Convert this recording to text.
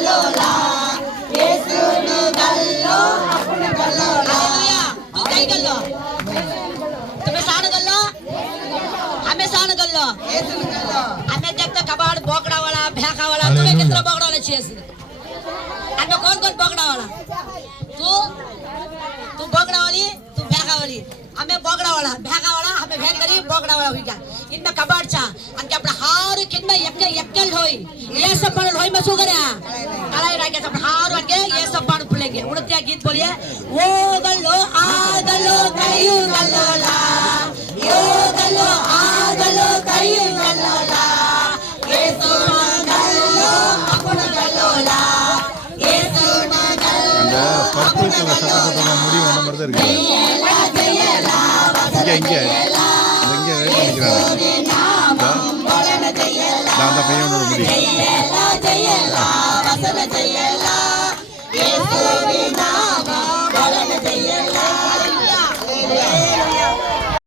गलोला येसुनु गल्लो अपने गलोला हालेलुया तू काय गल्लो तुम्हें साण गल्लो हमें साण गल्लो येसुनु गल्लो हमें देखते कबाड़ बोकड़ा वाला भैंसा वाला तुम्हें कितना बोकड़ा वाला चाहिए हमें कौन-कौन बोकड़ा वाला तू बोकड़ा वाली तू भैंसा वाली हमें बोकड़ा वाला भैंसा वाला हमें भैंस वाली बोकड़ा वाला हुई क्या इनमें कबाड़ चा अनके अपना हार कितना यक्कल होई ये सब पढ़ होई मैं सुगर है कलाई राके सब हार अनके ये सब पढ़ फुलेंगे उड़तिया गीत बोलिए वो गल्लो आ गल्लो कयू गल्लोला यो गल्लो आ गल्लो कयू गल्लोला ये सोना गल्लो अपना गल्लोला ये सोना गल्लो பர்பிள் கலர் சட்டை முடி ஒன்ன மாதிரி தான் இருக்கு இங்க நிக்கிறாங்க அந்த பையனோட முடி ஜெயலா வசன ஜெயலா இயேசுவின் நாமம் வளர